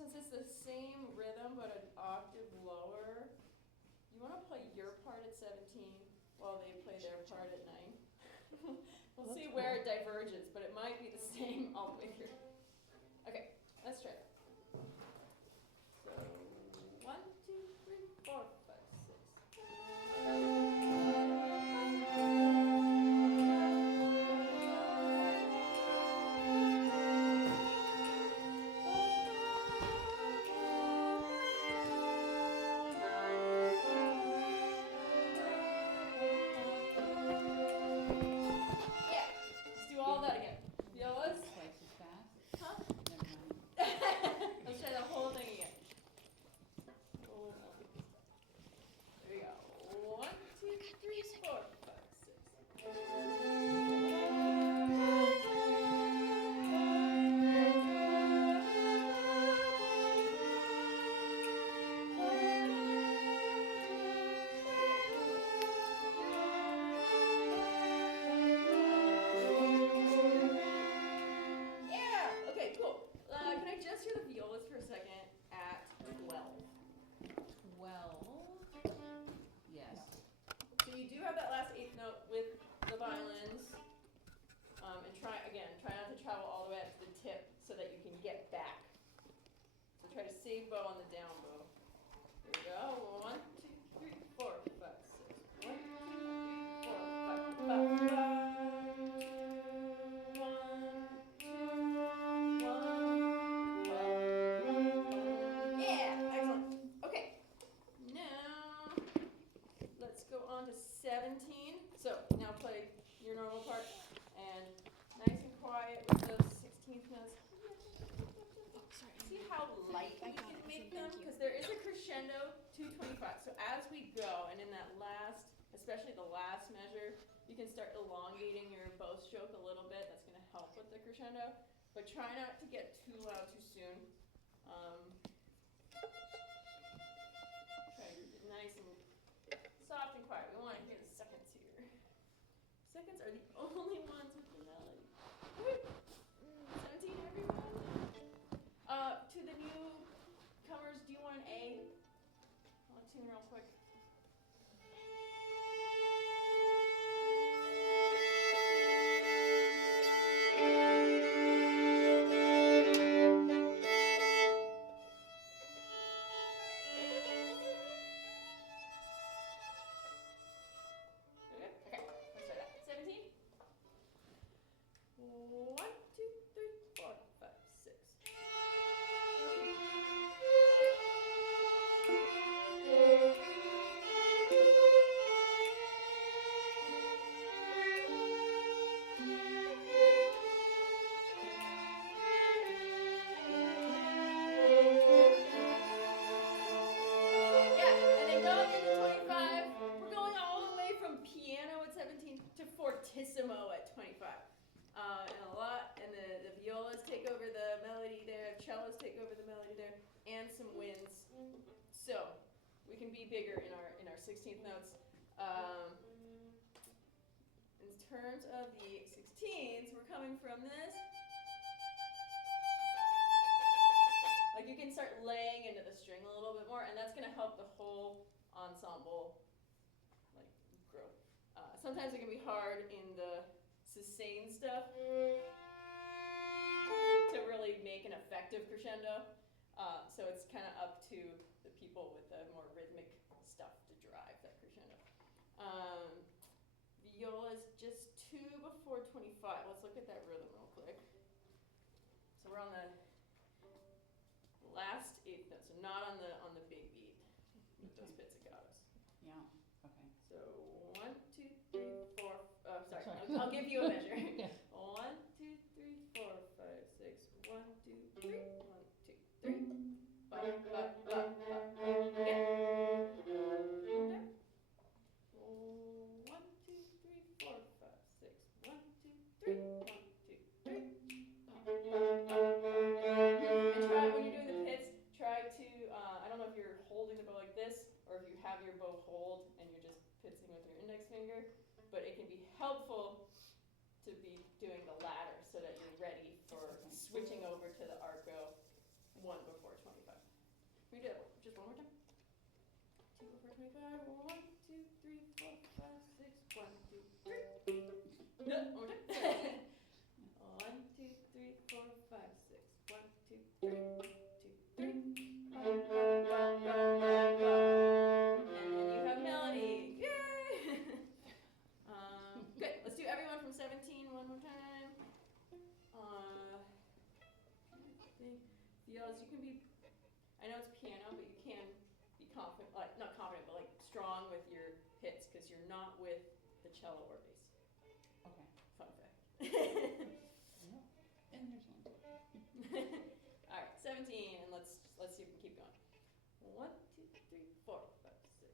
since it's the same rhythm but an octave lower, you want to play your part at 17 while they play their part at 9. We'll see where it diverges, but it might be the same all the way through. Okay, let's try that. So 1, 2, 3, 4, 5, 6. Especially the last measure, you can start elongating your bow stroke a little bit. That's going to help with the crescendo, but try not to get too loud too soon. Try to get nice and soft and quiet. We want to hear the seconds here. Seconds are the only ones with the melody. Woo! 17, everyone. To the newcomers, do you want an A? I'll tune real quick. Notes. In terms of the 16s, we're coming from this. Like you can start laying into the string a little bit more, and that's going to help the whole ensemble like grow. Sometimes it can be hard in the sustained stuff to really make an effective crescendo. So it's kind of up to the people with the more rhythmic stuff to drive that crescendo. Viola is just 2 before 25. Let's look at that rhythm real quick. So we're on the last 8th note, so not on the big beat with those pizzicatos. Yeah. Okay. So 1, 2, 3, 4. Oh, sorry. I'll give you a measure. 1, 2, 3, 4, 5, 6. 1, 2, 3. 1, 2, 3. Ba, ba, ba, ba, ba. Again. 1, 2, 3, 4, 5, 6. 1, 2, 3. 1, 2, 3. And try when you're doing the pits. Try to. I don't know if you're holding the bow like this or if you have your bow hold and you're just pitsing with your index finger. But it can be helpful to be doing the latter so that you're ready for switching over to the arco 1 before 20. read it just one more time. 2 over 25. 1, 2, 3, 4, 5, 6. 1, 2, 3. No, one more time. 1, 2, 3, 4, 5, 6. 1, 2, 3. 1, 2, 3. And then you have melody. Yay! Good. Let's do everyone from 17 one more time. Theos, you can be, I know it's piano, but you can be confident, like, not confident, but like strong with your hits because you're not with the cello or bass. Okay. Fun fact. No. And there's one. All right, 17, and let's see if we can keep going. 1, 2, 3, 4, 5, 6.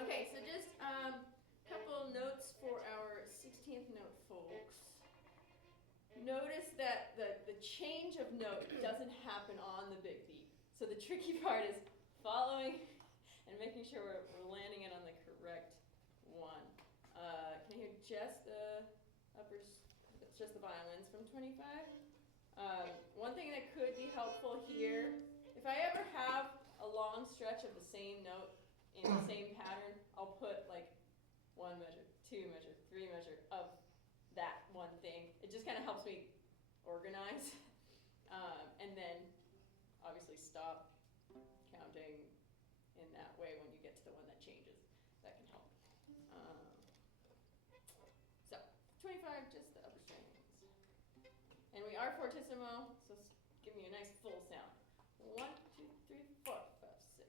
Okay, so just couple notes for our 16th note folks. Notice that the change of note doesn't happen on the big beat. So the tricky part is following and making sure we're landing it on the correct one. Can you hear just the just the violins from 25? One thing that could be helpful here, if I ever have a long stretch of the same note in the same pattern, I'll put like 1 measure, 2 measure, 3 measure of that one thing. It just kind of helps me organize. And then obviously stop counting in that way when you get to the one that changes. That can help. So 25, just the upper strings. And we are fortissimo, so give me a nice full sound. 1, 2, 3, 4, 5, 6.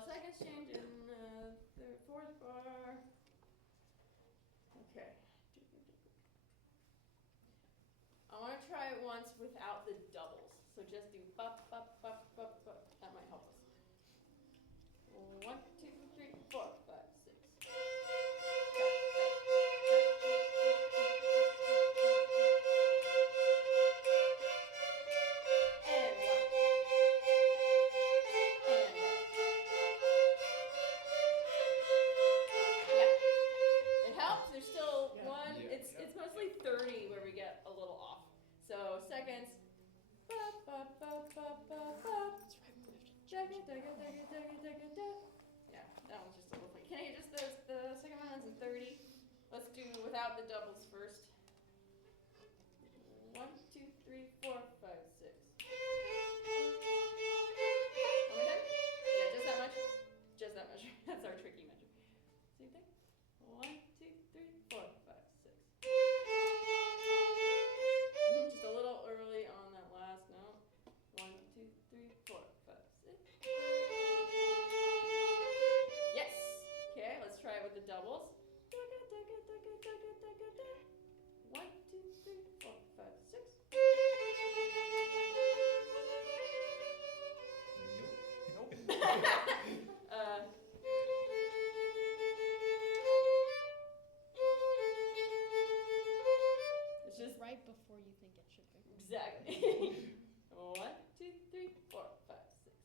Seconds change in the fourth bar. Okay. I want to try it once without the doubles. So just do bup, bup, bup, bup, bup. That might help us. 1, 2, 3, 4, 5, 6. It's mostly 30 where we get a little off. So seconds. Yeah, that one's just a little funny. Can I get just the second ones in 30? Let's do without the doubles first. 1, 2, 3, 4, 5, 6. One more time? Yeah, just that much. Just that measure. That's our tricky measure. Same thing. 1, 2, 3, 4, 5, 6. Just a little early on that last note. 1, 2, 3, 4, 5, 6. Yes. Okay, let's try it with the doubles. 1, 2, 3, 4, 5, 6. Nope. It's just right before you think it should be. exactly. 1, 2, 3, 4, 5, 6.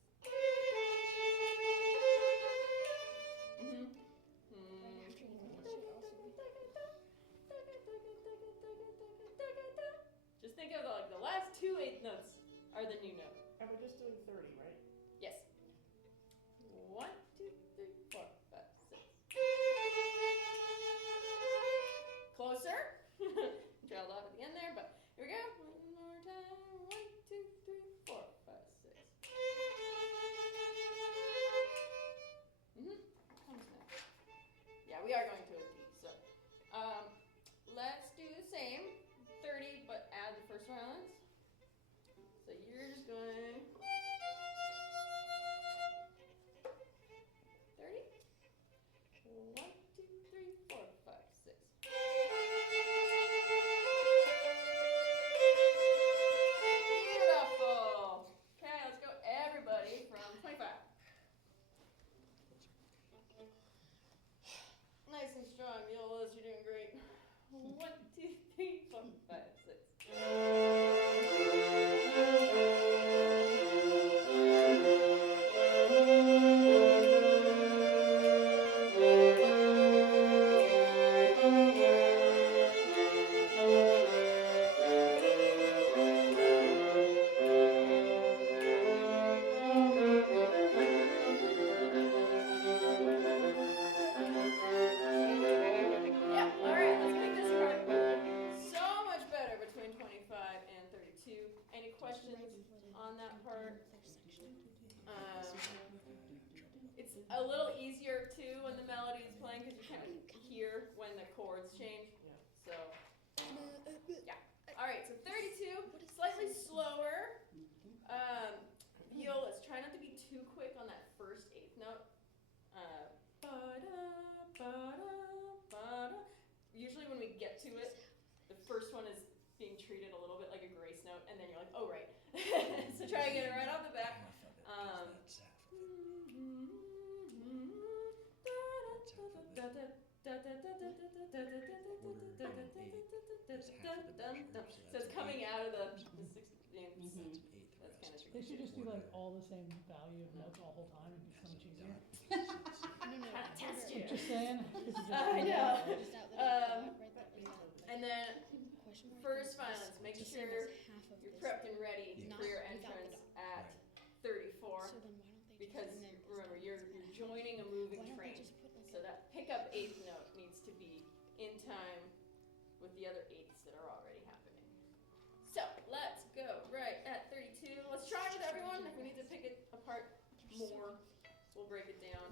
Right after you think it should also be. Just think of the last 2 eighth notes are the new note. And we're just doing 30, right? Yes. 1, 2, 3, 4, 5, 6. Closer. Trailed off at the end there, but here we go. One more time. 1, 2, 3, 4, 5, 6. just going 30. 1, 2, 3, 4, 5, 6. Beautiful. Okay, let's go everybody from 25. Nice and strong, Violas, you're doing great. 1, 2, 3, 4, 5, 6. Yeah, alright, let's make this part so much better between 25 and 32. Any questions on that part? It's a little easier too when the melody is playing because you kind of hear when the chords change. Yeah. So, yeah. Alright, so 32, slightly slower. Violas, try not to be too quick on that first eighth note. Ba-da, ba-da, ba-da. Usually when we get to it, the first one is being treated a little bit like a grace note, and then you're like, oh, right. So try to get it right off the bat. So it's coming out of the 16th. That's kind of They should just do like all the same value of notes all the whole time and be so much easier. No, Kinda test you. Just saying. I know. Just out the right there. And then Question mark. first violence, make Just sure saying it's half of you're this. prepped and ready Not for your without the entrance dot. at 34 So then why don't they because just, and then remember you're joining a moving why don't train. they just put like So that pickup eighth note needs to be in time with the other eighths that are already happening. So let's go right at 32. Let's try with everyone. If we need to pick it apart more, we'll break it down.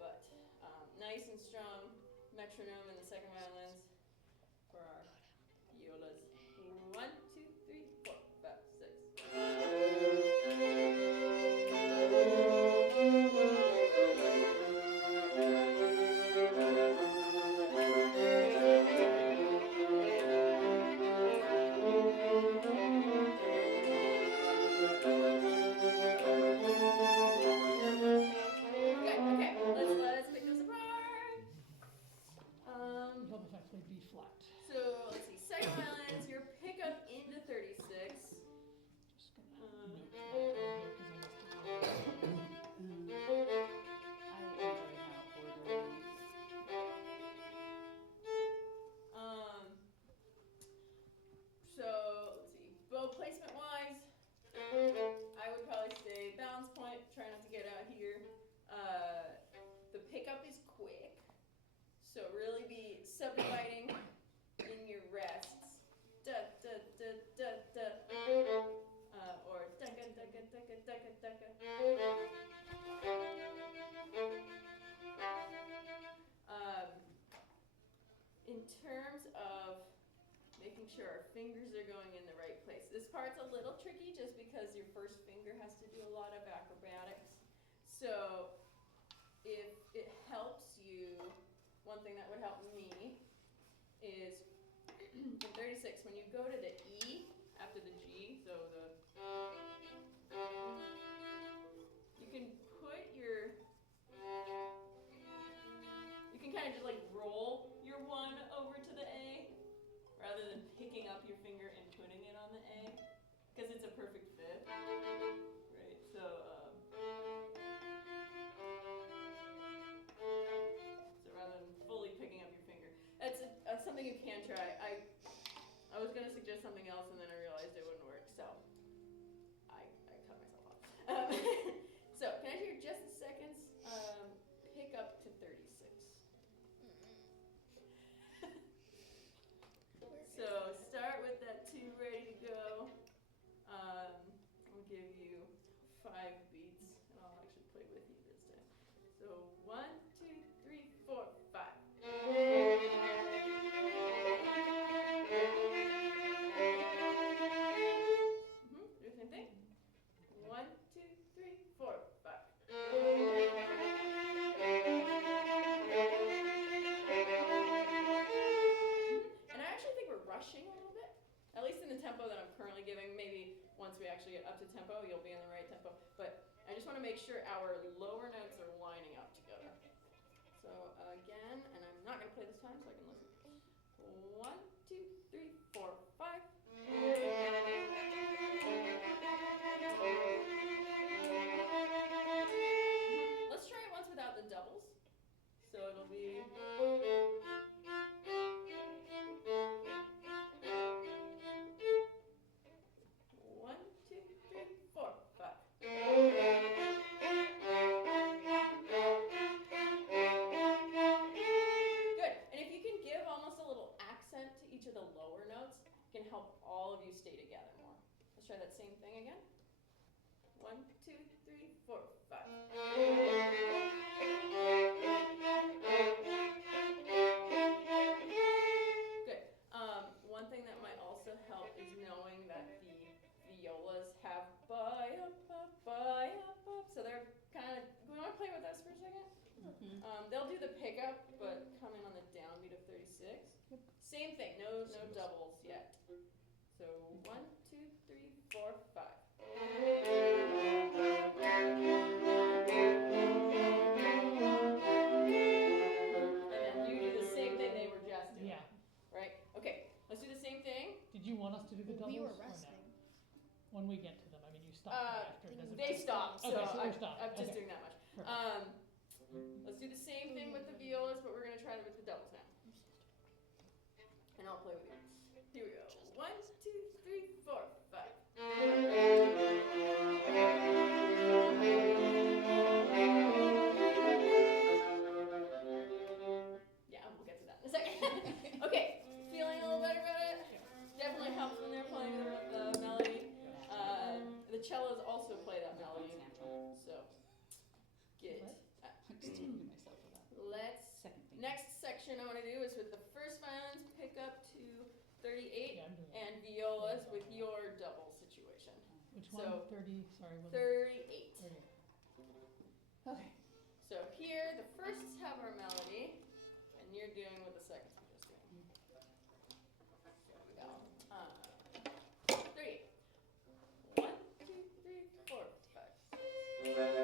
But nice and strong metronome in the second violins for our violas. 1, 2, 3, 4, 'Sure our fingers are going in the right place. This part's a little tricky just because your first finger has to do a lot of acrobatics. So if it helps you, one thing that would help me is in 36, when you go to the E after the G, so you can put you can kind of just like roll your one over to the A rather than picking up your finger and putting it on the A, because it's a perfect fit, right? So rather than fully picking up your finger, that's something you can try. I was gonna suggest something else and then I realized it wouldn't work, so I cut myself off. So can I hear just the seconds? Pick up to 36. So start with that 2 ready to go. I'll give you 5 beats, and I'll actually play with you this time. So 1, 2, 3, 4, 5. Do the same thing. you get up to tempo, you'll be in the right tempo. But I just want to make sure our lower notes are lining up together. So again, and I'm not going to play this time so I can listen. 1, 2, 3, 4, 5. Let's try it once without the doubles. So it'll be. 1, 2, 3, 4, 5. Good. And if you can give almost a little accent to each of the lower notes, it can help all of you stay together more. Let's try that same thing again. 1, 2, 3, 4, 5. Good. One thing that might also help is knowing that the violas have so they're kind of. We want to play with us for a second. They'll do the pickup, but come in on the downbeat of 36. Same thing. No doubles yet. So 1, 2, 3, 4, 5. And then you do the same thing they were just doing. Yeah. Right? Okay, let's do the same thing. Did you want us to do the doubles We were or no? resting. When we get to them, I mean, you stop right after. It doesn't They matter. stopped, so, Okay, so they're stopped. I'm just Okay. doing that much. Perfect. Let's do the same thing with the violas, but we're going to try it with the doubles now. And I'll play with you. Here we go. 1, 2, 3, 4, 5. Yeah, we'll get to that in a second. Okay, feeling a little better about it? Definitely helps when they're playing the melody. The cellos also play that melody. Natural. So, good. I'm just moving myself with that. Let's. Second thing. Next section I want to do is with the first violins pick up to 38 Yeah, I'm doing it. and violas with your double situation. Which one? so- 30, sorry, what? 38. 30. Okay. So here, the firsts have our melody, and you're doing what the seconds were just doing. There we go. 38. 1, 2, 3, 4, 5.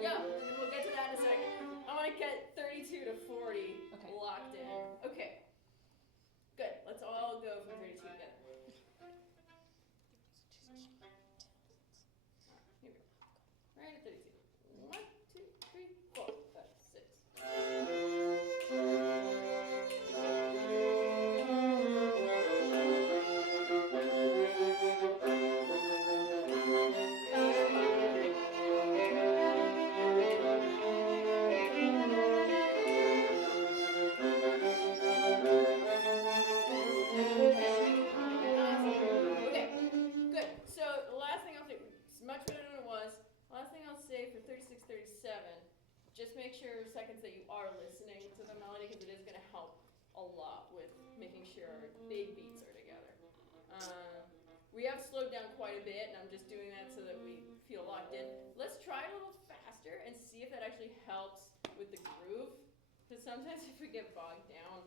Yeah, we'll get to that in a second. I want to get 32 to 40 Okay. locked in. Okay. Good. Let's all go from 32 together. Here we go. Right at 32. 1, 2, 3, 4, 5, 6. Okay, good. So the last thing I'll say, it's much better than it was. Last thing I'll say for 36, 37, just make sure seconds that you are listening to the melody because it is going to help a lot with making sure our big beats are together. We have slowed down quite a bit, and I'm just doing that so that we feel locked in. Let's try a little faster and see if that actually helps with the groove. Because sometimes if we get bogged down,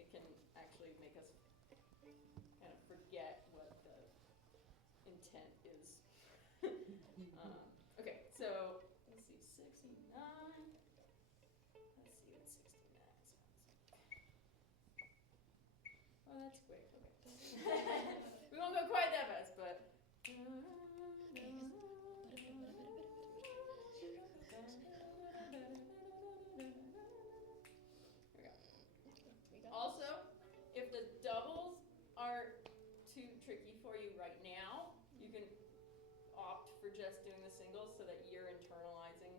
it can actually make us kind of forget what the intent is. Okay, so let's see, 69. Let's see what 69 sounds like. Oh, that's quick. Okay. We won't go quite that fast, but. Also, if the doubles are too tricky for you right now, you can opt for just doing the singles so that you're internalizing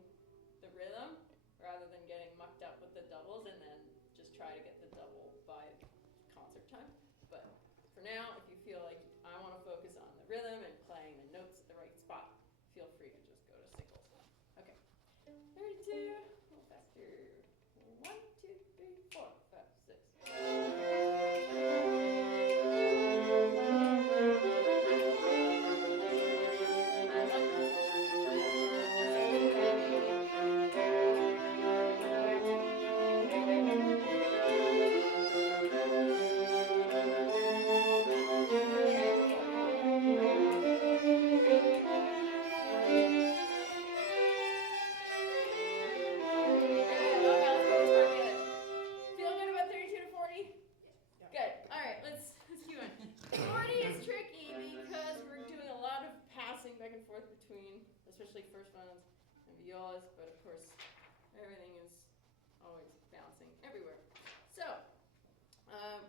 the rhythm rather than getting mucked up with the doubles and then just try to get the double by concert time. But for now, if you feel like I want to focus on the rhythm and playing the notes at the right spot, feel free to just go to singles. Okay. 32, a little faster. 1, 2, 3, 4, 5, 6.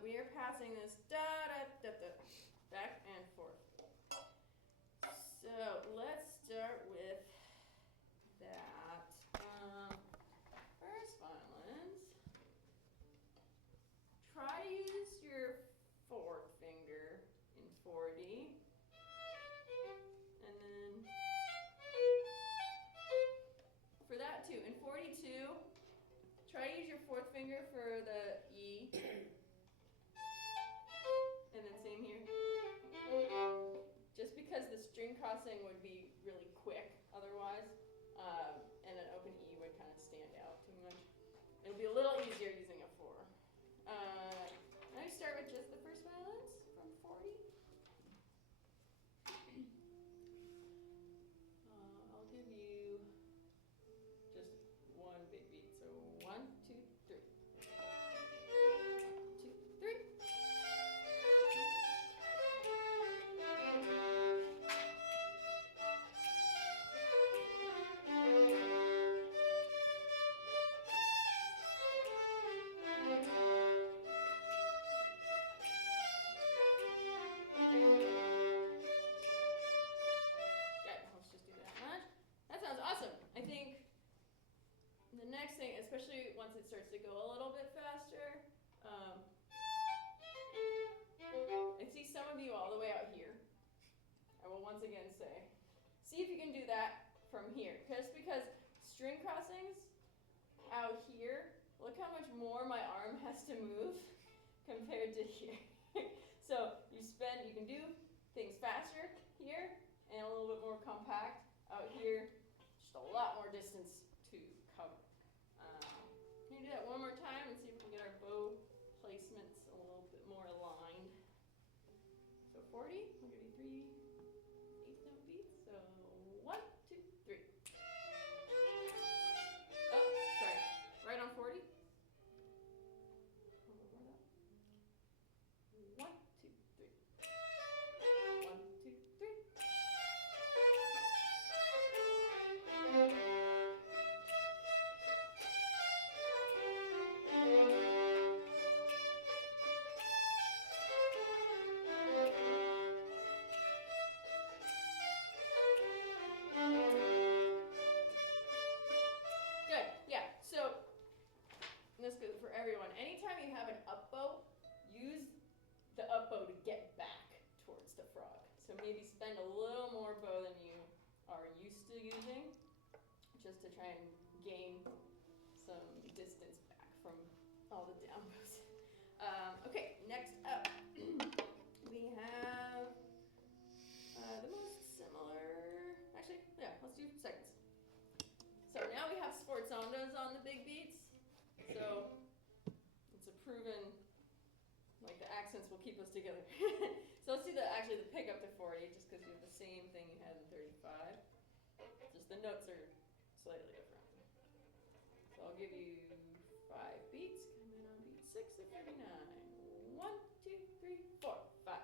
we are passing this back and forth. So let's start with that. First violins. Try to use your fourth finger in 40. And then for that too, in 42, try to use your fourth finger for the E. And then same here. Just because the string crossing would be really quick otherwise, and an open E would kind of stand out too much. It'll be a little easier using a 4. Now you start with just the first violins from 40. I'll give you just one big beat. So 1, 2, 3. 2, 3. Especially once it starts to go a little bit faster. I see some of you all the way out here. I will once again say, see if you can do that from here. Just because string crossings out here, look how much more my arm has to move compared to here. So you can do things faster here and a little bit more compact. Out here, just a lot more distance to cover. Can you do that one more time and see if we can get our bow placements a little bit more aligned? So 40, we're going to do 3 eighth note beats. So 1, 2, 3. Oh, sorry. Right on 40. A little more that. 1, 2, 3. 1, 2, 3. Good, yeah, so, and this goes for everyone. Anytime you have an up bow, use the up bow to get back towards the frog. So maybe spend a little more bow than you are used to using, just to try and gain some distance back from all the down bows. Okay, next up, we have the most similar, actually, yeah, let's do seconds. So now we have sforzandos on the big beats. So it's a proven, like the accents will keep us together. So let's do the pick up to 40, just because you have the same thing you had in 35. Just the notes are slightly different. So I'll give you 5 beats. Come in on beat 6 of 39. 1, 2, 3, 4, 5.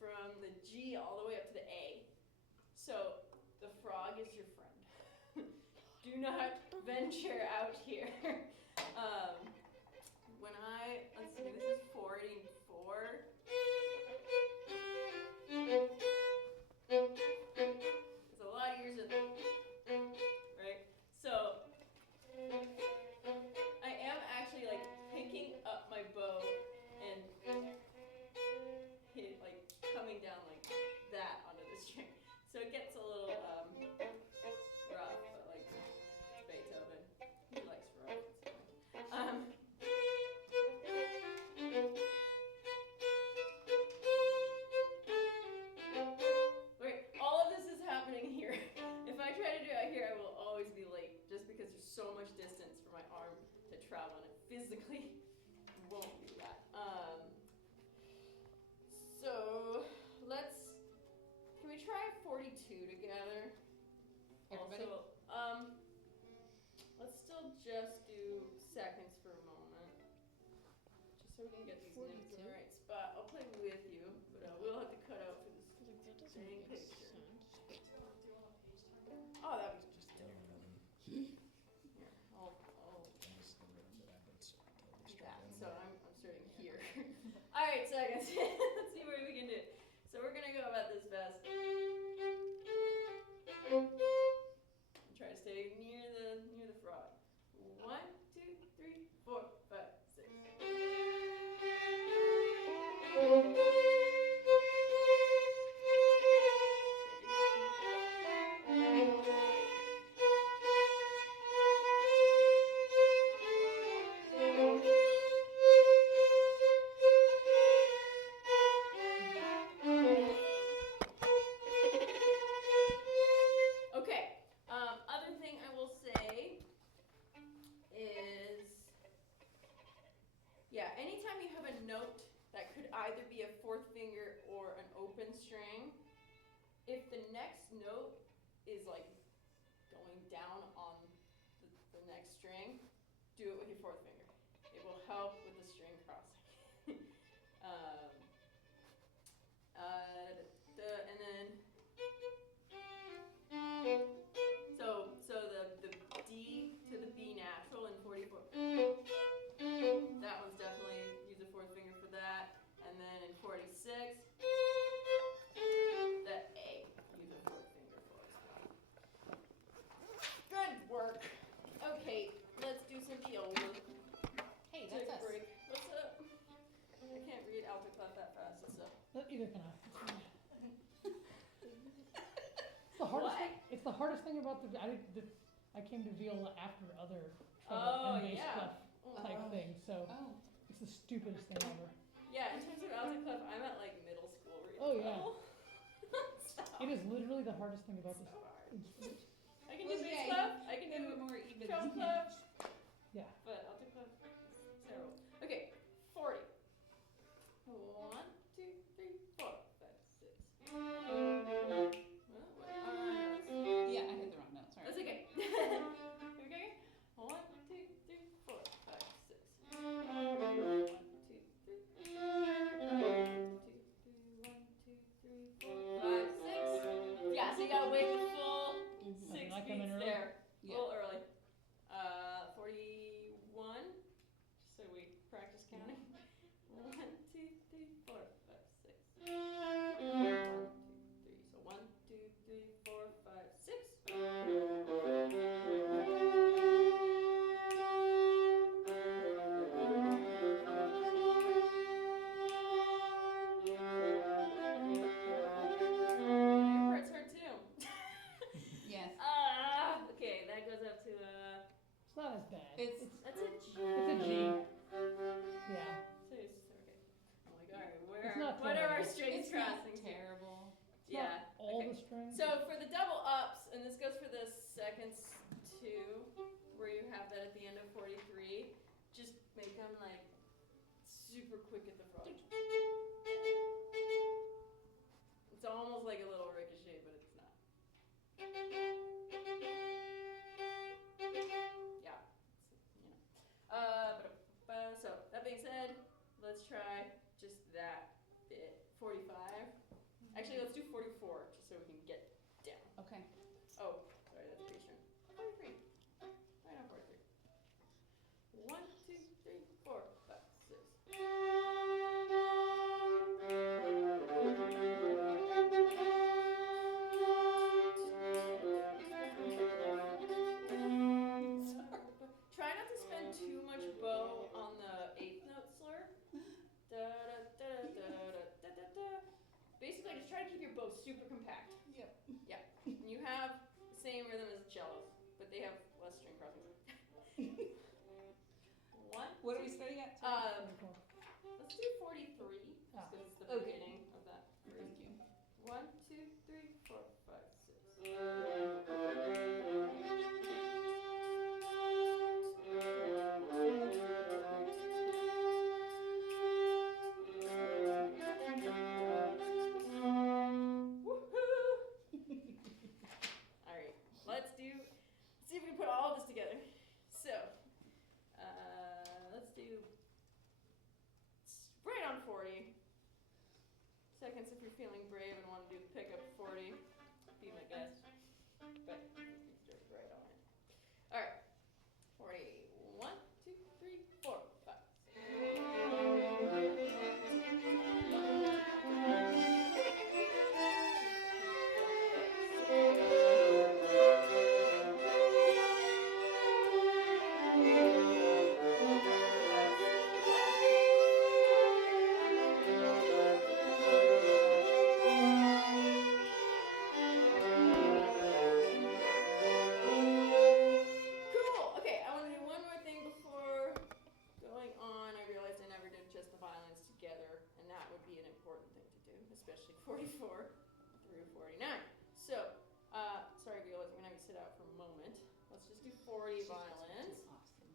From the G all the way up to the A. So the frog is your friend. Do not venture out here. Let's see, this is 44. It's a lot of years in there, right? So I am actually like picking up my bow and coming down like that onto the string. So it gets a little just do seconds for a moment. Just so we can get these notes in the 42? right spot. I'll play with you, but we'll have to cut out for this. Like, that doesn't Dang make picture. sense. Oh, that'd be just dope. Here, I'll do that. So I'm starting here. All right, seconds. Let's see what we can do. So we're gonna go about this fast. Try to stay near the frog. 1, 2, 3, 4, 5, 6. Okay. Other thing I will say is, yeah, anytime you have a note that could either be a fourth finger or an open string, if the next note is like going down on the next string, do it with your fourth finger. It will help with the string crossing. And then so the D to the B natural in 44. That one's definitely use a fourth finger for that. And then in 46, the A, use a fourth finger for as well. Good work. Okay, let's do some viola. Hey, Take that's a us. break. What's up? I can't read alto clef that fast, so. Either can I. It's fine. It's the hardest thing. It's the hardest thing about I came to viola after other treble and bass clef type things, so Oh, it's the stupidest thing ever. Yeah, in terms of alto clef, I'm at like middle school reading Oh, yeah. level. Stop. It is literally the hardest thing about this So hard. instrument. I can do well, bass yeah, clef, I can you do do more even. treble clef, Yeah. but alto clef is terrible. Okay, 40. 1, 2, 3, 4, 5, 6. Yeah, I hit the wrong note. Sorry. That's okay. Here we go again. 1, 2, 3, 4, 5, 6. 1, 2, 3. 1, 2, 3, 4, 5, 6. Yeah, so you gotta wait the full 6 Nothing like coming beats early. there. A Yeah. little early. 41. Just so we practice counting. 1, 2, 3, 4, 5, 6. 1, 2, 3. So 1, 2, 3, 4, 5, 6. Your part's hard too. Yes. Okay, that goes up to It's not as bad. It's that's a G. It's a G. Yeah. So it's okay. I'm like, all right, It's not what are our terrible. strings it's not crossing? terrible. It's not Yeah. all okay. the strings. So for the double ups, and this goes for the seconds too, where you have that at the end of 43, just make them like super quick at the front. It's almost like a little ricochet, but it's not. Yeah. So that being said, let's try just that bit. 45. Actually, let's do 44, just so we can get down. Okay. Oh, sorry, that's pretty string. 43. Right on 43. 1, 2, 3, 4, 5, 6. Try not to spend too much bow on the 8th note slur. Da, da, da, da, da, da, da, da. Basically, just try to keep your bow super compact. Yep. Yeah. And you have the same rhythm as cellos, but they have less string crossings. 1. What are we starting at? Let's do 43, just Ah. because it's the Okay. beginning of that. Thank you. 1, 2, 3, 4, 5, 6. Woohoo! All right, let's see if we can put all of this together. So if you're feeling brave and want to do pick up 40, be my guest. But you're right on it. All right. 40. 1, 2, 3, 4, 5. Cool. Okay, I want to do one more thing before going on. I realized I never did just the violins together, and that would be an important thing to do, especially 44 through 49. So, sorry, violas, I'm going to have you sit out for a moment. Let's just do 40 violins. Awesome.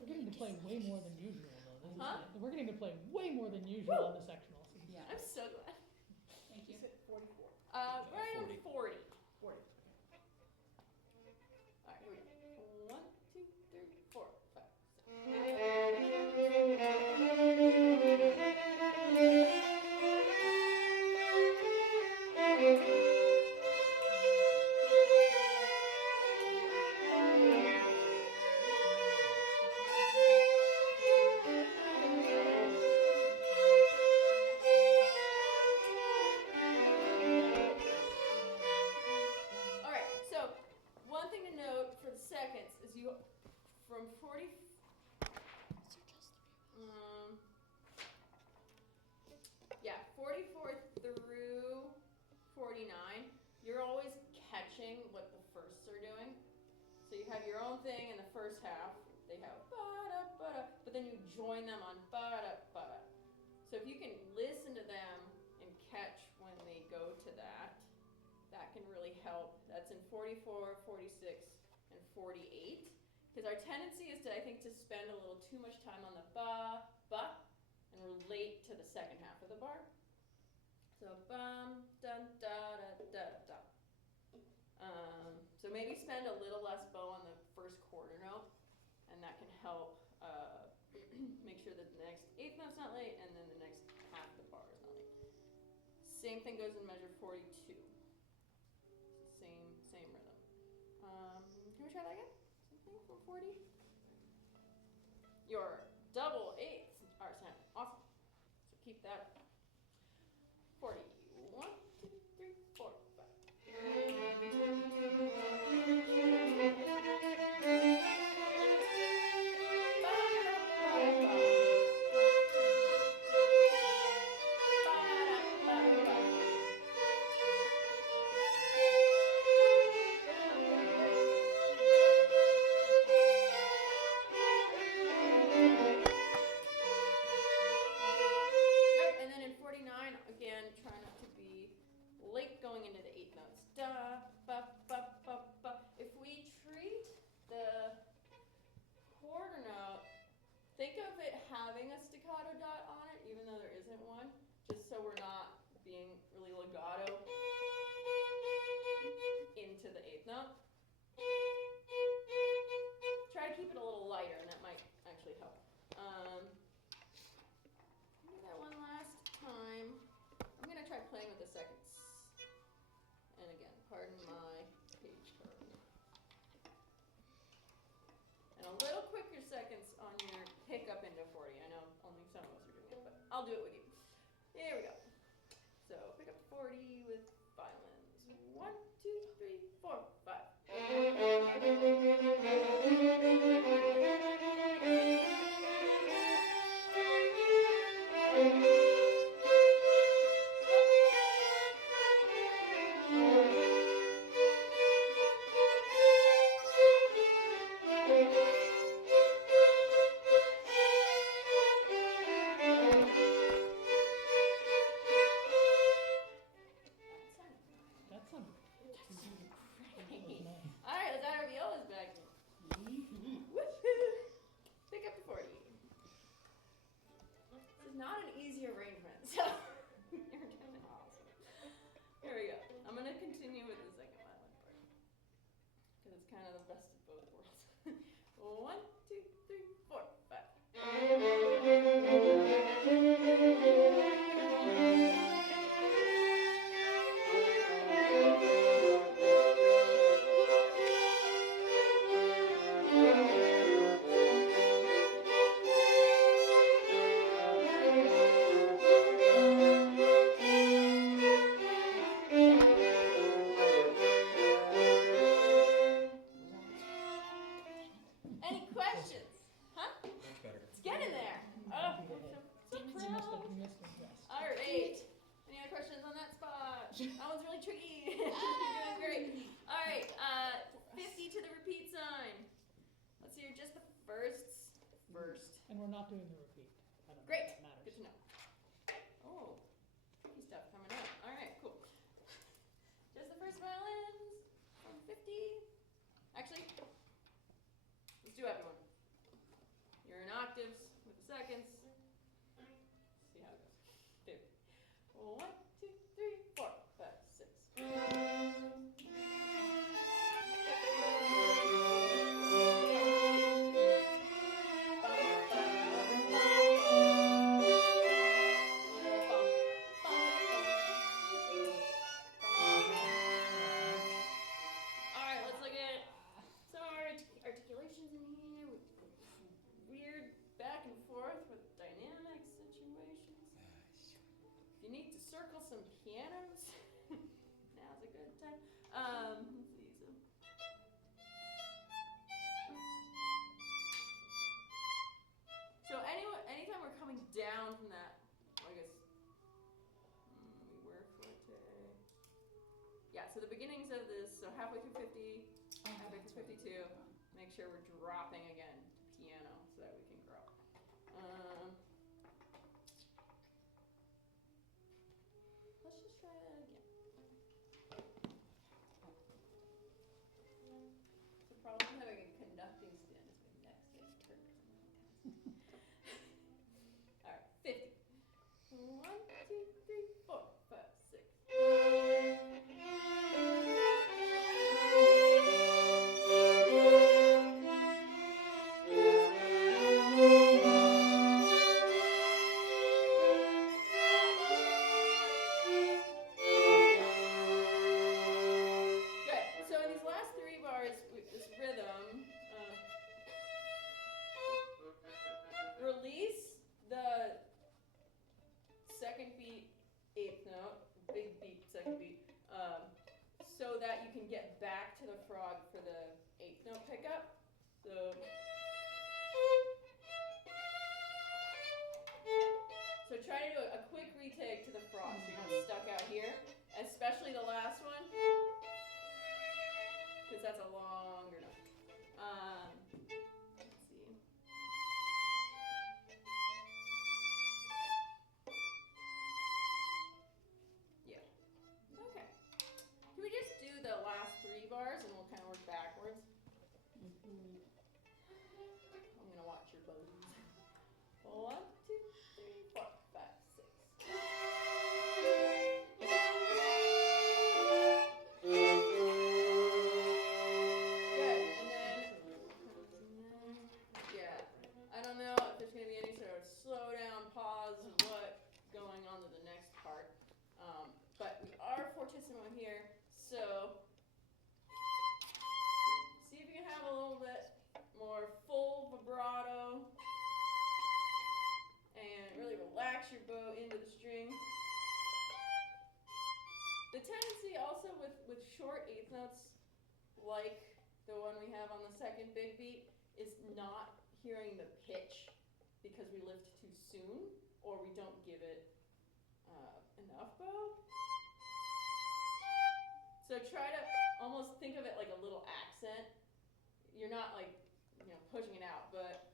We're getting to play way more than usual, though. This Huh? is, we're getting to play way more than usual on the sectional. So Yeah. I'm so glad. Thank You you. said 44. Right on 40. 40. All right, here we go. 1, 2, 3, 4, 5, 6. All right, so one thing to note for the seconds is you, from 40, yeah, 44 through 49, you're always catching what the firsts are doing. So you have your own thing in the first half. They have ba-da, ba-da, but then you join them on ba-da, ba-da. So if you can listen to them and catch when they go to that, that can really help. That's in 44, 46, and 48. Because our tendency is to, I think, to spend a little too much time on the ba, ba, and relate to the second half of the bar. So bum, dun, da, da, da, da. So maybe spend a little less bow on the first quarter note, and that can help make sure that the next eighth note's not late, and then the next half of the bar is not late. Same thing goes in measure 42. Same rhythm. Can we try that again? Something from 40? Your double eighths are sounding awesome. So keep that up. 40. 1, 2, 3, 4, 5. And then in 49, again, try not to be late going into the eighth notes. Da, ba, ba, ba, ba. If we treat the quarter note, think of it having a staccato dot on it, even though there isn't one, just so we're not being really legato into the eighth note. Try to keep it a little lighter, and that might actually help. Do that one last time. I'm gonna try playing with the seconds. And again, pardon my page turn. And a little quicker seconds on your pick up into 40. I know only some of us are doing it, but I'll do it with you. There we go. So pick up 40 with violins. 1, 2, 3, 4, 5. That's some. Great. All right, let's add our violas back. Woohoo! Pick up to 40. This is not an easy arrangement, so you're doing awesome. Here we go. I'm gonna continue with the second violin part because it's kind of the best of both worlds. 1, 2, 3, 4, 5. That one's really tricky. You're doing great. All right, 50 to the repeat sign. Let's hear just the firsts first. And we're not doing the repeat. I don't know Great. if that matters. Good to know. Oh, tricky stuff coming up. All right, cool. Just the first violins from 50. Actually, let's do everyone. You're in octaves with the seconds. See how it goes. 2. 1, 2, 3, 4, 5, 6. Alright, let's look at some of our articulations in here. Weird back and forth with dynamic situations. If you need to circle some pianos, now's a good time. Let's see. So anytime we're coming down from that, I guess, we were forte. Yeah, so the beginnings of this, so halfway through 50, halfway through 52, make sure we're dropping again to piano so that we can grow. Let's just try that again. The problem with having a conducting stand is my neck gets hurt. Alright, 50. 1, 2, 3, 4, 5, 6. Good. So in these last 3 bars, with this rhythm, release the second beat, 8th note, big beat, second beat, so that you can get back to the frog for the 8th note pickup. So try to do a quick retake to the frog so you're not stuck out here, especially the last one, because that's a longer note. Let's see. Yeah. Okay. Can we just do the last 3 bars and we'll kind of work backwards? I'm gonna watch your bows. 1, 2, 3, 4, 5, 6. Good. And then, yeah. I don't know if there's gonna be any sort of slow down, pause, what going on to the next part. But we are fortissimo here, so see if you can have a little bit more full vibrato and really relax your bow into the string. The tendency also with short 8th notes, like the one we have on the second big beat, is not hearing the pitch because we lift too soon or we don't give it enough bow. So try to almost think of it like a little accent. You're not like, pushing it out, but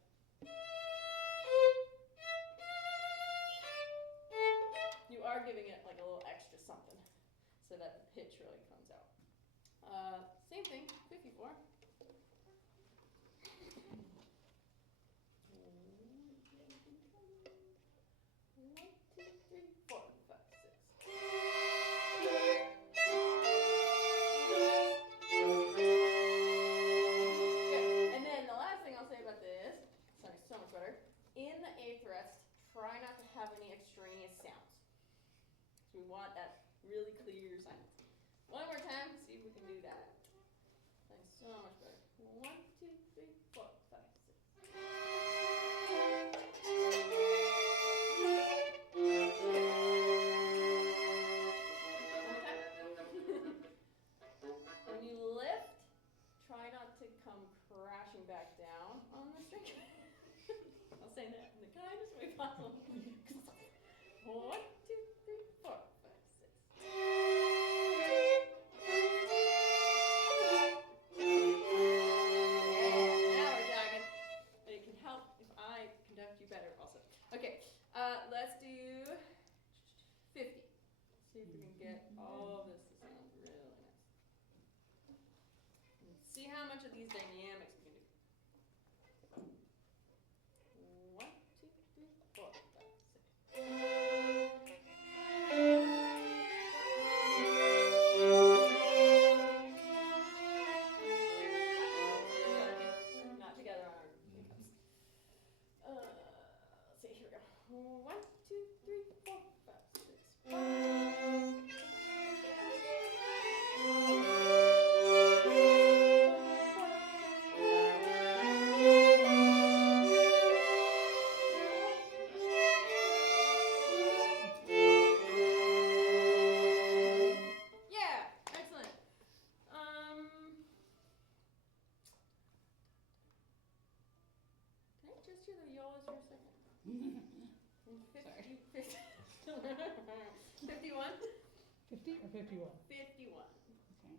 you are giving it like a little extra something so that the pitch really comes out. Same thing, 54. 1, 2, 3, 4, 5, 6. Good. And then the last thing I'll say about this, sorry, so much better. In the 8th rest, try not to have any extraneous sounds. So we want that really clear silence. One more time, see if we can do that. That's so much better. 1, 2, 3, 4, 5, 6. When you lift, try not to come crashing back down on the string. I'll say that in the kindest way possible. 1, 2, 3, 4, 5, 6. and get all of this to sound really nice. And see how much of these dynamics we can do. 1, 2, 3, 4, 5, 6. Not together on our pickups. Let's see, here we go. 1, 2, 3, 4, 5, 6. Yeah, excellent. Can I just hear the violas for a second? Sorry. 51? 50 or 51? 51. Okay.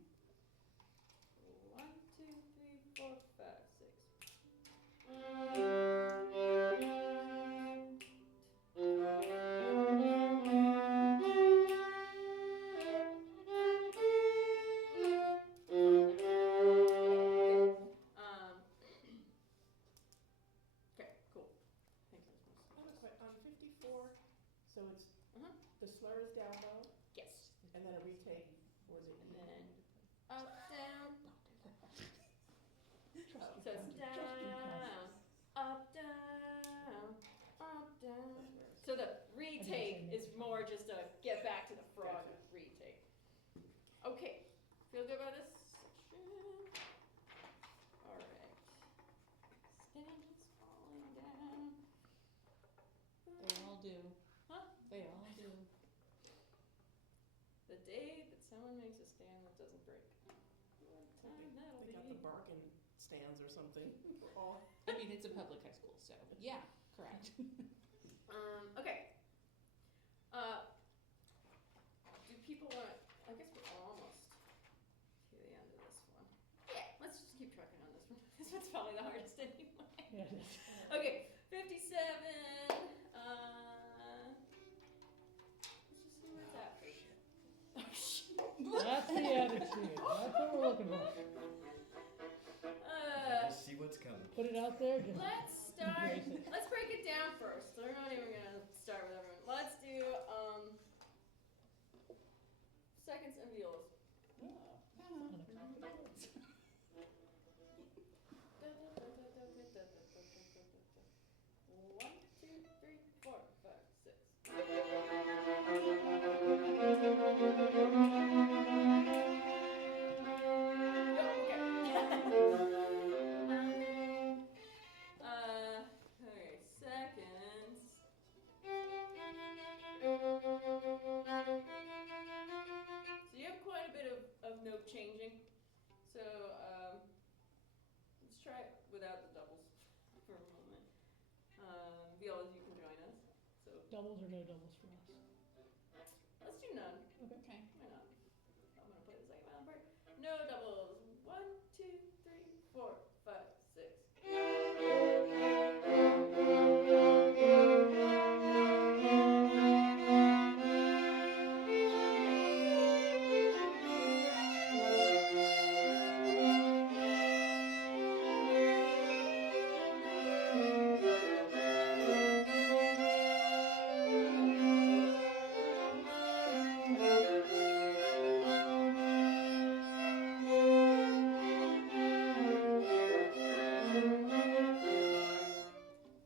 1, 2, 3, 4, 5, 6. Okay, cool. Thanks, I have a on 54, so it's, Uh-huh. the slur is down low, Yes. and then a retake, or is it? And then up, down. Trust So you, it's Counter. Trust you, Counter. down, up, down, up, down. So the retake is more just a get back to the frog Gotcha. retake. Okay, feel good about this section? All right. Standards falling down. They all do. Huh? They all do. The day that someone makes a stand that doesn't break. What time that'll They be. got the bargain stands or something for all. I mean, it's a public high school, so yeah, correct. Okay. Do people want? I guess we're almost to the end of this one. Yeah, let's just keep trucking on this one. This one's probably the hardest anyway. Yeah, it is. Okay, 57. Let's just see where it's at first. Oh shit. That's the attitude. That's what we're looking for. Just see what's coming. Put it out there. Just Let's start. embrace it. Let's break it down first. We're not even gonna start with everyone. Let's do seconds and violas. One, two, three, 4, 5, 6. Okay, seconds. So you have quite a bit of note changing. So let's try it without the doubles for a moment. Violas, you can join us. So doubles or no doubles for us. let's do none. Okay. Okay. Why not? I'm gonna play the second violin part. No doubles. 1, 2, 3, 4, 5, 6.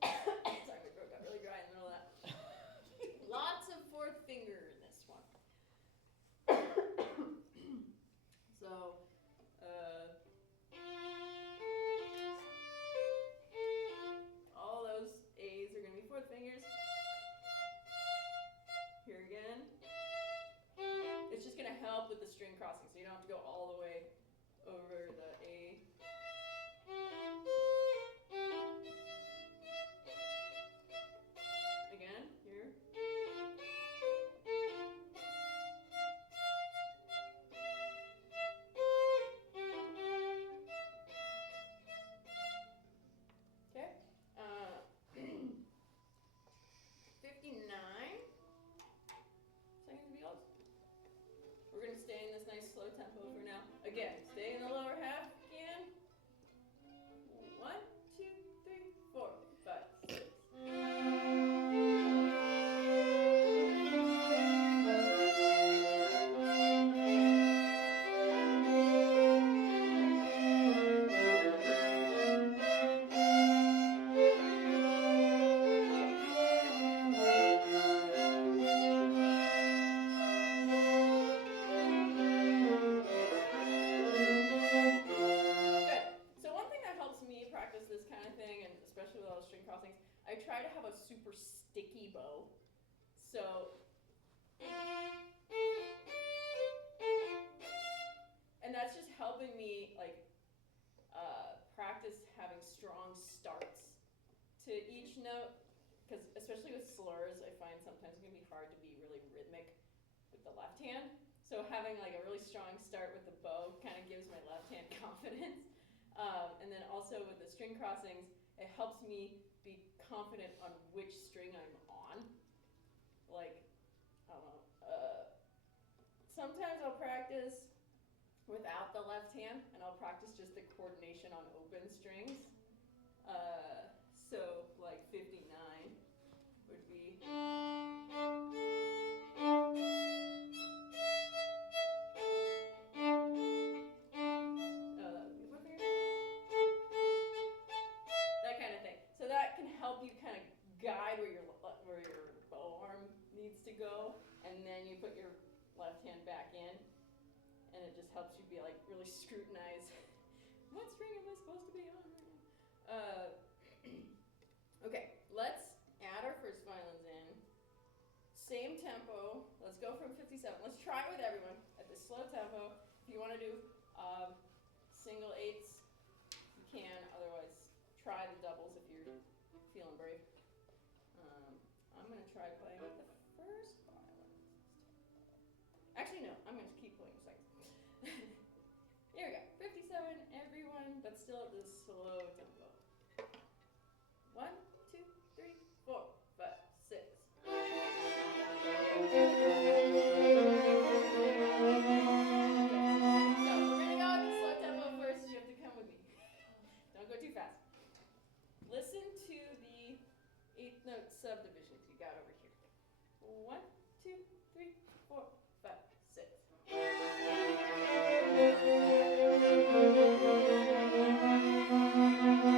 Sorry, my throat got really dry in the middle of that. Lots of fourth finger in this one. So, all those A's are gonna be fourth fingers. Here again. It's just gonna help with the string crossing, so you don't have to go all the way over the A. Again, here. Okay. 59. Seconds violas. slow tempo for now. Again, stay in the lower half again. 1, 2, 3, 4, 5, 6. Good. So one thing that helps me practice this kind of thing, and especially with all the string crossings, I try to have a super sticky bow. So, and that's just helping me like practice having strong starts to each note, because especially with slurs, I find sometimes it can be hard to be really rhythmic with the left hand. So having like a really strong start with the bow kind of gives my left hand confidence. And then also with the string crossings, it helps me be confident on which string I'm on. Like, I don't know, sometimes I'll practice without the left hand, and I'll practice just the coordination on open strings. So like 59 would be. That kind of thing. So that can help you kind of guide where your bow arm needs to go, and then you put your left hand back in, and it just helps you be like really scrutinize what string am I supposed to be on right now. Okay, let's add our first violins in. Same tempo. Let's go from 57. Let's try with everyone at this slow tempo. If you want to do single eighths, you can. Otherwise, try the doubles if you're feeling brave. I'm going to try playing with the first violin. Actually, no. I'm going to keep playing second. Here we go. 57, everyone, but still at this slow tempo. 1, 2, 3, 4, 5, 6. So we're gonna go at the slow tempo first. You have to come with me. Don't go too fast. Listen to the 8th note subdivisions you got over here. 1, 2, 3, 4, 5, 6. So we're gonna go at the slow tempo first.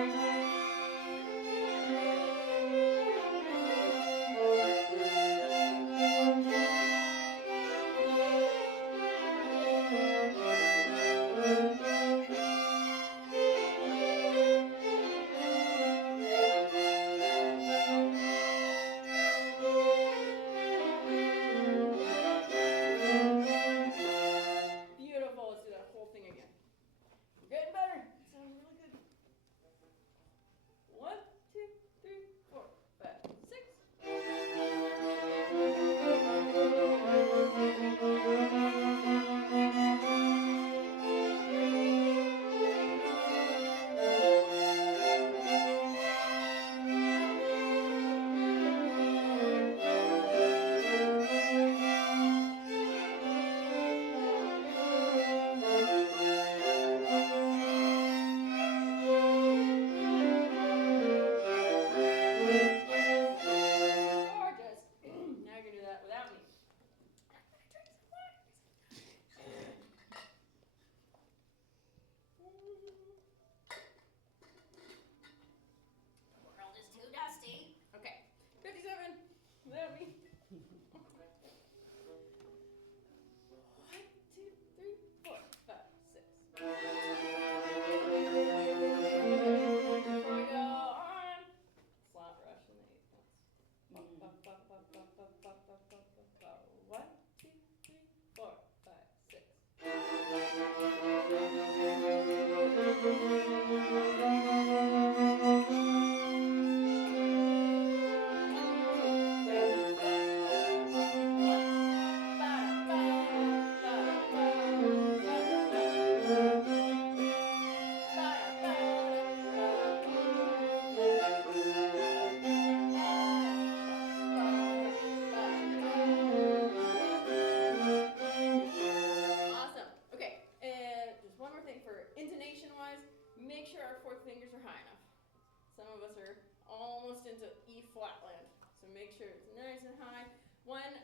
So make sure it's nice and high. One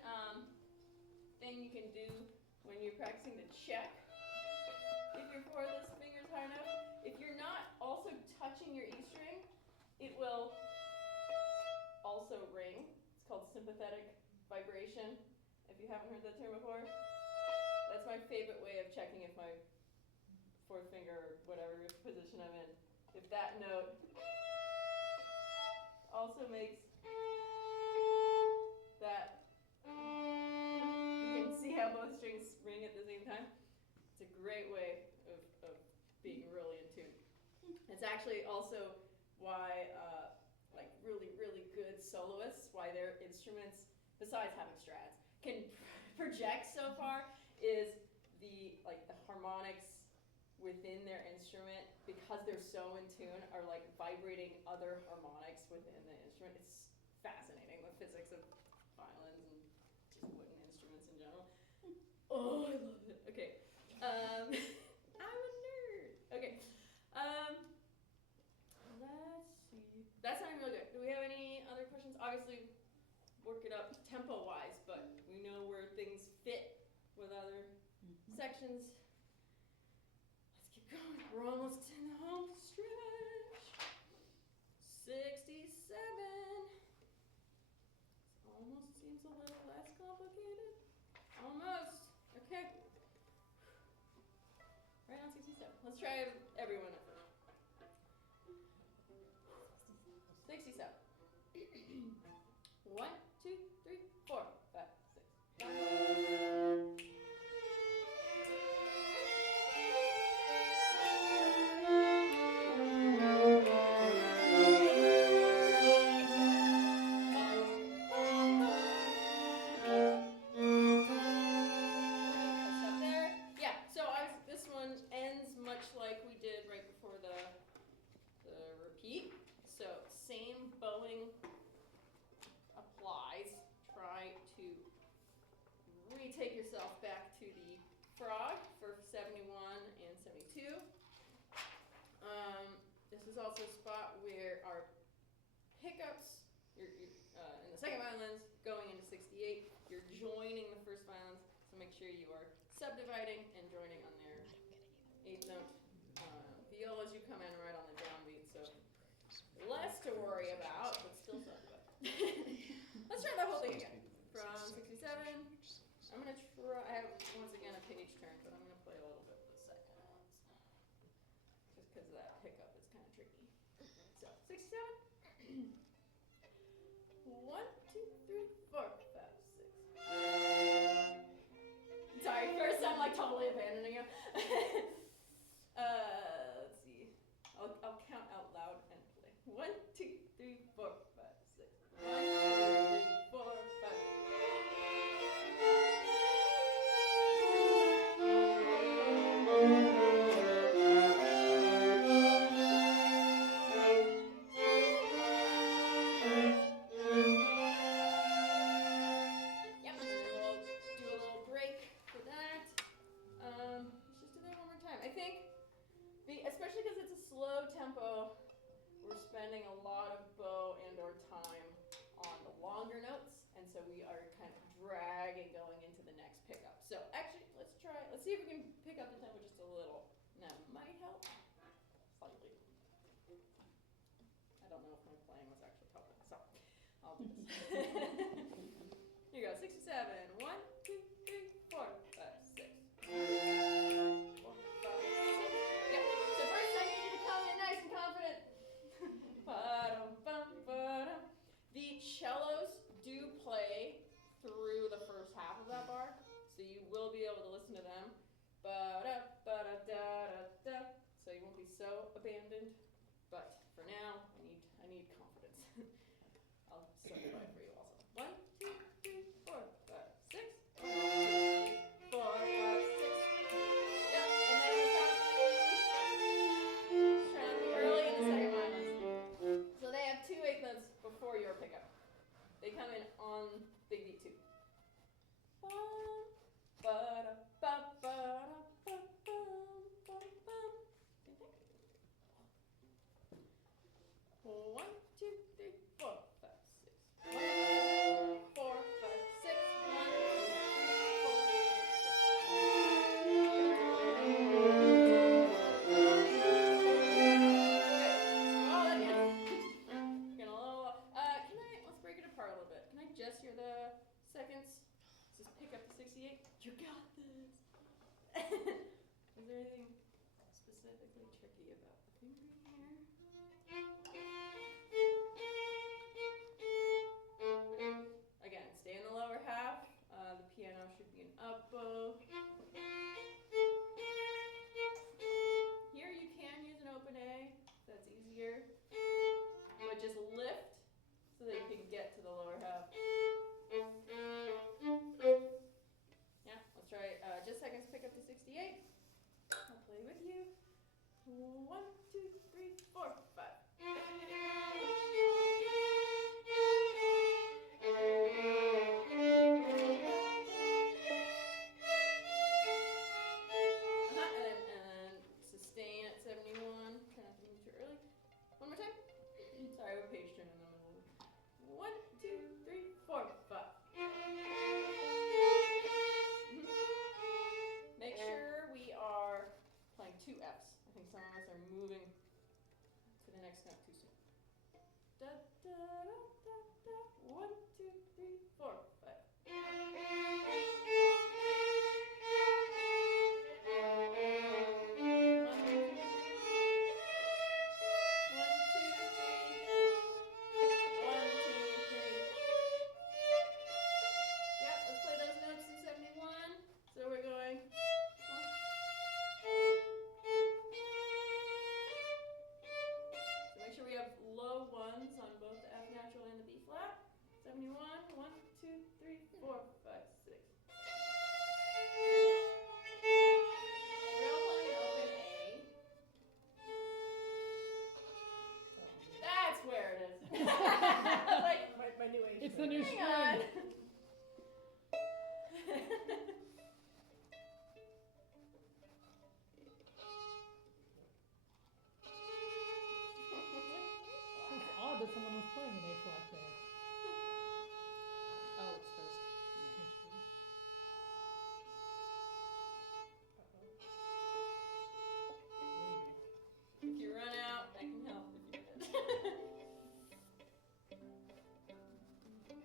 thing you can do when you're practicing to check if your fourth finger's high enough, if you're not also touching your E string, it will also ring. It's called sympathetic vibration. If you haven't heard that term before, that's my favorite way of checking if my fourth finger or whatever position I'm in, if that note also makes that, you can see how both strings ring at the same time. It's a great way of being really in tune. It's actually also why like really, really good soloists, why their instruments, besides having strats, can project so far, is the harmonics within their instrument, because they're so in tune, are like vibrating other harmonics within the instrument. It's fascinating, the physics of violins and just wooden instruments in general. Oh, I love it. Okay. I'm a nerd. Okay. Let's see. That sounded really good. Do we have any other questions? Obviously, work it up tempo-wise, but we know where things fit with other sections. Let's keep going. We're almost in the home stretch. 67. This almost seems a little less complicated. Almost. Okay. Right on 67. Let's try everyone at first. 67. 1, 2, 3, 4, 5, 6. This one ends much like we did right before the repeat. So same bowing applies. Try to retake yourself back to the frog for 71 and 72. This is also a spot where our pickups, in the second violins, going into 68, you're joining the first violins, so make sure you are subdividing and joining on their 8th note. Violas, you come in right on the downbeat, so less to worry about, but still subdivide. Let's try the whole thing again. From 67, I'm going to try, I have once again a page turn, but I'm going to play a little bit with the second ones. Just because that pickup is kind of tricky. So, 67. 1, 2, 3, 4, 5, 6. Sorry, first I'm like totally abandoning you. Let's see. I'll count out loud and play. 1, 2, 3, 4, 5, 6. 1, 2, 3, 4, 5. Yep, and then we'll do a little break for that. Let's just do that one more time. I think, especially because it's a slow tempo, we're spending a lot of bow and or time on the longer notes, and so we are kind of dragging going into the next pickup. So actually, let's see if we can pick up the tempo just a little. And that might help slightly. I don't know if my playing was actually helpful, so I'll do this. Here you go, 67. 1, 2, 3, 4, 5, 6. 4, 5, 6. Yep. So first I need you to come in nice and confident. Ba-dum-bum-ba-dum. The cellos do play through the first half of that bar, so you will be able to listen to them. Ba-da-ba-da-da-da-da. So you won't be so abandoned. But for now, I need confidence. I'll subdivide for you also. 1, 2, 3, 4, 5, really tricky about the fingering here. Again, stay in the lower half. The piano should be an up bow. Here you can use an open A, that's easier. But just lift so that you can get to the lower half. Yeah, let's try just seconds, pick up to 68. I'll play with you. 1, 2, 3, 4, 5. And sustain at 71. Try not to move too early. One more time. Sorry, we're page turn in the middle. 1, 2, 3, 4, 5. Make sure we are playing 2 Fs. I think some of us are moving to the next note too soon. Da, da, da, da, da. 1, 2, 3, 4, 5. Yep, let's play those notes in 71. So we're going. So make sure we have low ones on both the F natural and the B flat. 71. 1, 2, 3, 4, 5, 6. We're all playing an open A. That's where it is. I was like, My new age. It's the new hang string. on. It's odd that someone was playing an A flat there. Oh, it's those, yeah. If you run out, I can help if you did.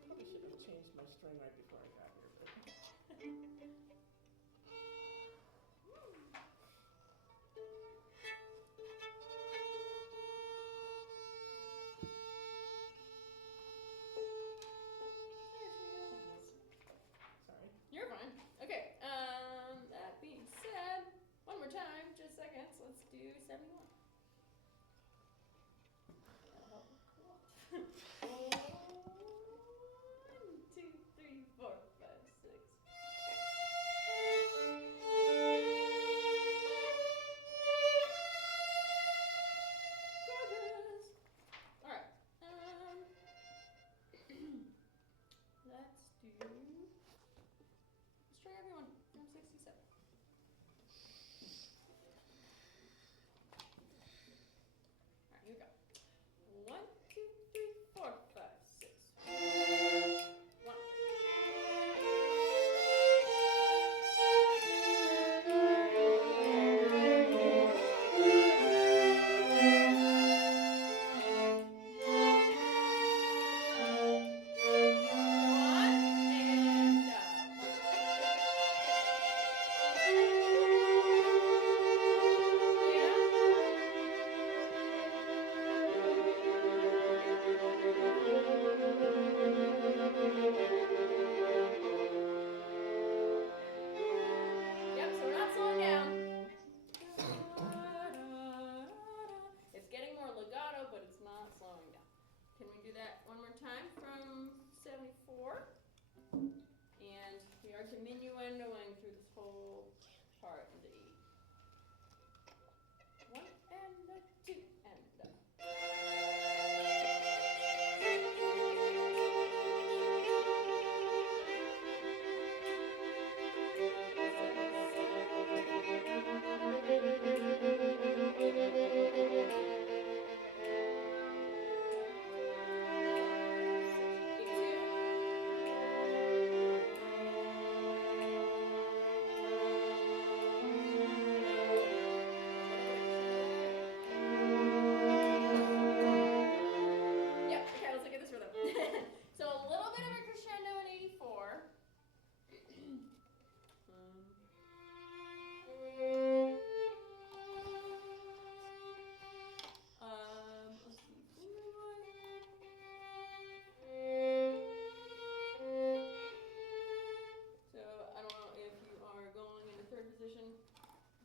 Probably should have changed my string right before I got here, but.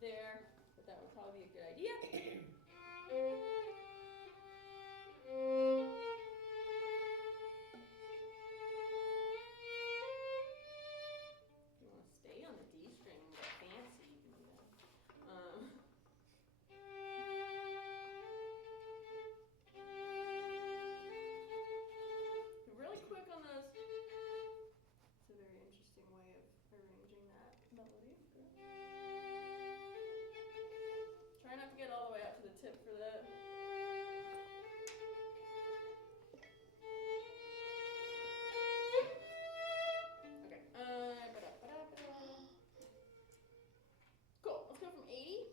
there, but that would probably be a good idea. If you want to stay on the D string and get fancy, you can do that. Really quick on those. It's a very interesting way of arranging that melody. Try not to get all the way out to the tip for that. Okay. Cool. Let's go from 80.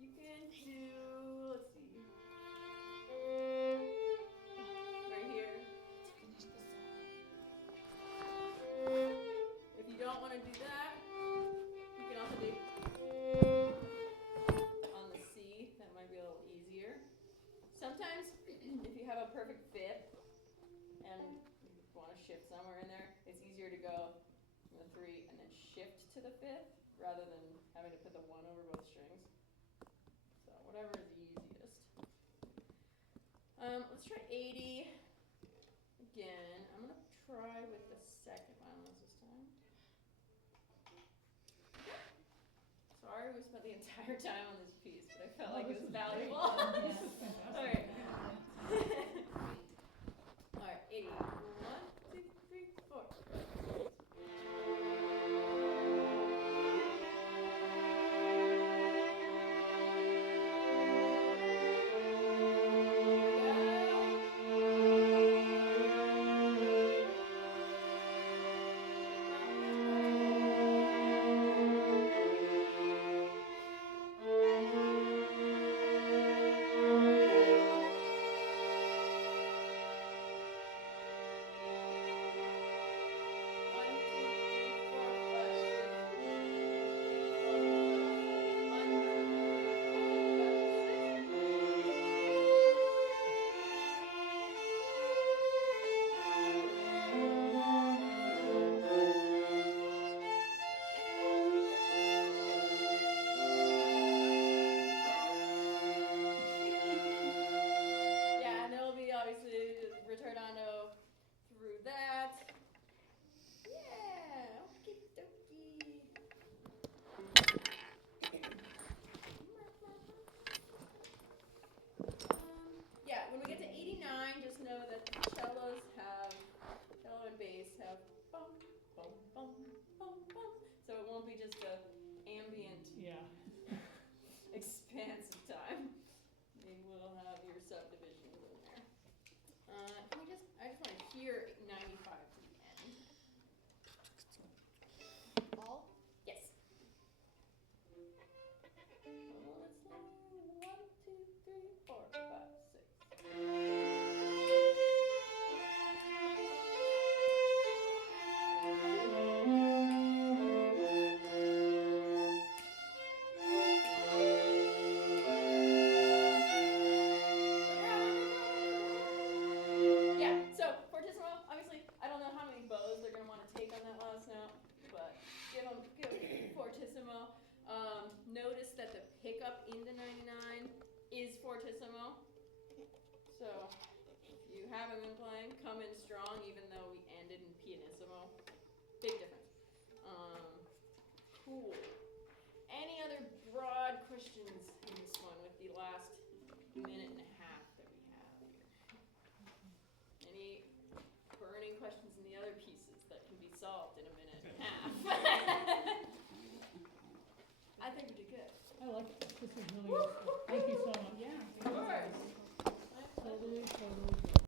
You can do, let's see. Right here. Finish the song. If you don't want to do that, you can also do on the C. That might be a little easier. Sometimes, if you have a perfect fifth and you want to shift somewhere in there, it's easier to go from the 3 and then shift to the fifth rather than having to put the 1 over both strings. So whatever is easiest. Let's try 80 again. I'm gonna try with the second violins this time. Sorry we spent the entire time on this piece, but I felt like it was valuable. This is fantastic. Alright. Alright, 80. 1, 2, 3, 4. Yeah, and there will be obviously retardando through that. Yeah, okie dokie. Yeah, when we get to 89, just know that cello and bass have bum, bum, bum, bum, bum. So it won't be just a ambient Yeah. expanse of time. You will have your subdivisions in there. I just want to hear 95 to the end. All? Yes. Well, let's say 1, 2, 3, 4, 5, 6. Yeah, so fortissimo, obviously, I don't know how many bows they're going to want to take on that last note, but give fortissimo. Notice that the pickup into 99 is fortissimo. So if you haven't been playing, come in strong even though we ended in pianissimo. Big difference. Cool. Any other broad questions in this one with the last minute and a half that we have here? Any burning questions in the other pieces that can be solved in a minute and a half? I think we did good. I like it. This is really useful. Thank you so much. Yeah. Of course. Totally, totally